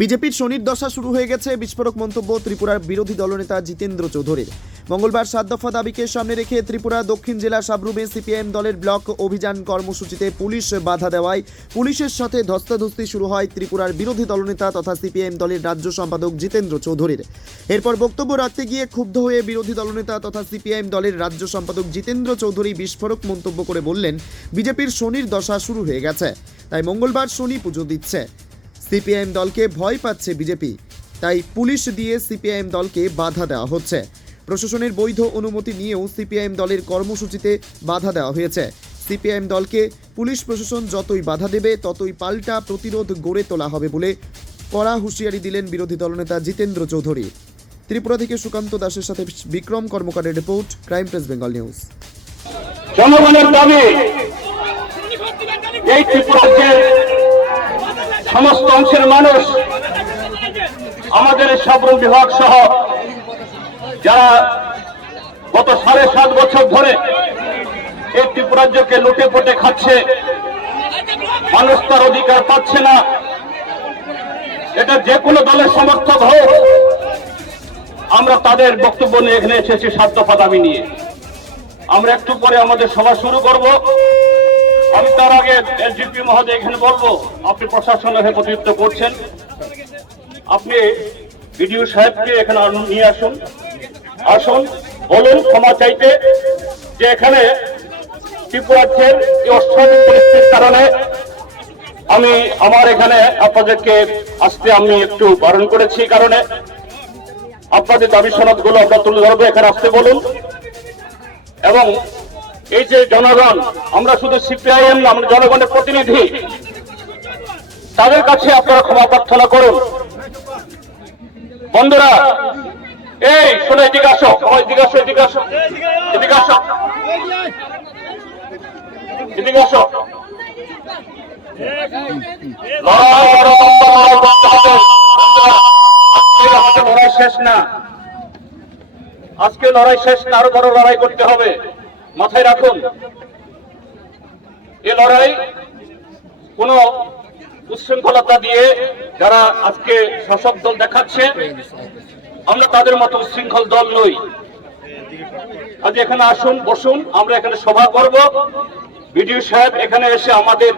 বিজেপির শনির দশা শুরু হয়ে গেছে। বিস্ফোরক মন্তব্য ত্রিপুরার বিরোধী দলনেতা জিতেন্দ্র চৌধুরীর। মঙ্গলবার 7 দফা দাবিকে সামনে রেখে ত্রিপুরা দক্ষিণ জেলা সাবরুমে সিপিআইএম দলের ব্লক অভিযান কর্মসূচিতে পুলিশ বাধা দেওয়ায় পুলিশের সাথে ধস্তাধস্তি শুরু হয় ত্রিপুরার বিরোধী দলনেতা তথা সিপিআইএম দলের রাজ্য সম্পাদক জিতেন্দ্র চৌধুরীর। এরপর বক্তব্য রাখতে গিয়ে ক্ষুব্ধ হয়ে বিরোধী দলনেতা তথা সিপিআইএম দলের রাজ্য সম্পাদক জিতেন্দ্র চৌধুরী বিস্ফোরক মন্তব্য করে বললেন, বিজেপির শনির দশা শুরু হয়ে গেছে, তাই মঙ্গলবার শনি পুজো দিচ্ছে। সিপিআইএম দলকে ভয় পাচ্ছে বিজেপি, তাই পুলিশ দিয়ে সিপিআইএম দলকে বাধা দেওয়া হচ্ছে। প্রশাসনের বৈধ অনুমতি নিয়েও সিপিআইএম দলের কর্মসূচিতে বাধা দেওয়া হয়েছে। সিপিআইএম দলকে পুলিশ প্রশাসন যতই বাধা দেবে ততই পাল্টা প্রতিরোধ গড়ে তোলা হবে বলে কড়া হুঁশিয়ারি দিলেন বিরোধী দলনেতা জিতেন্দ্র চৌধুরী। ত্রিপুরা থেকে সুকান্ত দাসের সাথে বিক্রম কর্মকারের report, crime press Bengal news. জনগণের দাবি এই ত্রিপুরার সমস্ত অংশের মানুষ, আমাদের সাবরুম বিভাগ সহ যারা গত 7.5 বছর ধরে এই ত্রিপুরাজ্যকে লুটে পুটে খাচ্ছে, মানুষ তার অধিকার পাচ্ছে না। এটা যে কোনো দলের সমর্থক হোক, আমরা তাদের বক্তব্য নিয়ে এখানে এসেছি 7 দফা দাবি নিয়ে। আমরা একটু পরে আমাদের সভা শুরু করব। আমি তার আগে এসডিপি মহোদয় এখানে বলবো, আপনি প্রশাসনের প্রতিনিধিত্ব করছেন, আপনি বিডিও সাহেবকে এখানে নিয়ে আসুন, বলুন ক্ষমা চাইতে যে এখানে ত্রিপুরাজ্যের এই অস্বাভাবিক পরিস্থিতির কারণে আমি আমার এখানে আপনাদেরকে আসতে আমি একটু বারণ করেছি, কারণে আপনাদের দাবি সনদ গুলো আমরা তুলে ধরবো, এখানে আসতে বলুন। এবং এই যে জনগণ, আমরা শুধু সিপিআইএম না, আমরা জনগণের প্রতিনিধি, তাদের কাছে আপনারা ক্ষমা প্রার্থনা করুন। বন্ধুরা, এই শুনে এদিকে আসো, এদিকে আসো, এদিকে আসো, এদিকে আসো, এদিকে আসো। লড়াই শেষ না, আজকে লড়াই শেষ না, আরো বড় লড়াই করতে হবে। মাথায় রাখুন, এ লড়াই কোন উচ্ছৃঙ্খলতা দিয়ে যারা আজকে শাসক দল দেখাচ্ছে, আমরা তাদের মতো উচ্ছৃঙ্খল দল নই। আজ এখানে আসুন, বসুন, আমরা এখানে সভা করব। বিডিও সাহেব এখানে এসে আমাদের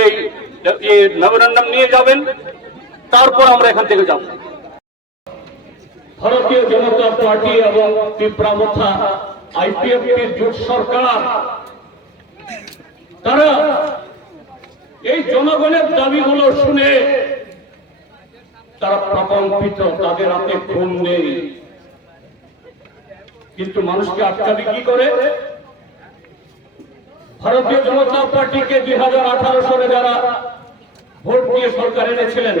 এই মেমোরেন্ডাম নিয়ে যাবেন, তারপর আমরা এখান থেকে যাব। ভারতীয় জনতা পার্টি এবং ত্রিপুরা মথা আইপিএফটির জোট সরকার, তারা এই জনগণের দাবিগুলো শুনে তারা প্রকম্পিত, তাদের হাতে ঘুম নেই। কিন্তু মানুষকে আটকাবে কি করে? ভারতীয় জনতা পার্টিকে 2018 সালে যারা ভোট দিয়ে সরকার এনেছিলেন,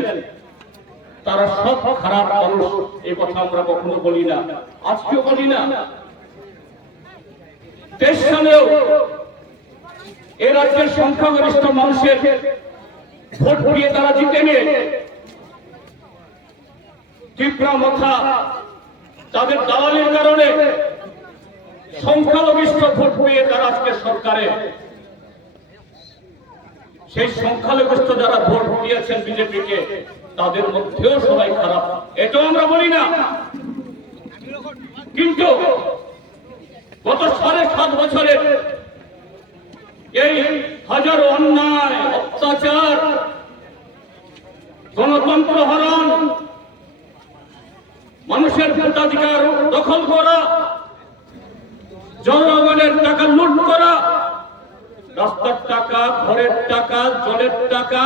তারা সব খারাপ মানুষ, এই কথা আমরা কখনো বলি না, আজকেও বলি না। 23 সালেও এ রাজ্যের সংখ্যাগরিষ্ঠ মানুষের ভোট দিয়ে তারা জিতে নিয়ে ত্রিপুরা মথা তাদের দালালির কারণে সংখ্যালঘিষ্ঠ ভোট পেয়ে তারা আজকে সরকারে, সেই সংখ্যালঘিষ্ঠ যারা ভোট দিয়েছেন বিজেপিকে, তাদের মধ্যেও সবাই খারাপ, এটাও আমরা বলি না। কিন্তু গত 7.5 বছরে এই হাজারো অন্যায়, অত্যাচার, গণতন্ত্র হরণ, মানুষের ভোটাধিকার দখল করা, জনগণের টাকা লুট করা, রাস্তার টাকা, ঘরের টাকা, জলের টাকা,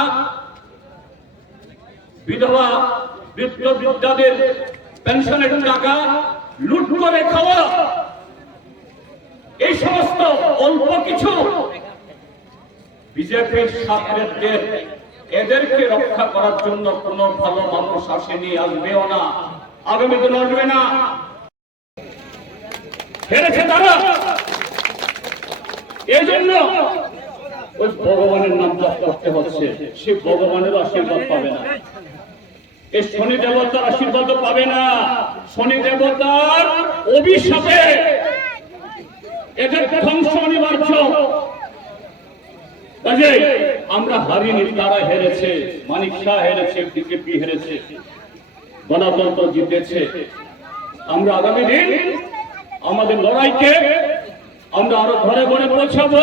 বিধবা বৃদ্ধ বৃদ্ধাদের পেনশনের টাকা লুট করে খাওয়া, এই সমস্ত অল্প কিছু বিজেপির ছাত্রদের, এদেরকে রক্ষা করার জন্য কোন ভালো মানুষ আসেনি, আসবেও না, আগামী দিন আসবে না। হেরেছে তারা, এই জন্য ওই ভগবানের নাম জপ করতে হচ্ছে। সে ভগবানের আশীর্বাদ পাবে না, এই শনি দেবতার আশীর্বাদ পাবে না, শনি দেবতার অভিশাপে এদের ধ্বংস অনিবার্য। আমরা হারিনি, তারা হেরেছে, মানিক শাহ হেরেছে, বিজেপি হেরেছে, গণতন্ত্র জিতেছে। আমরা আগামী দিন আমাদের লড়াইকে আমরা আরো ঘরে ঘরে পৌঁছাবো।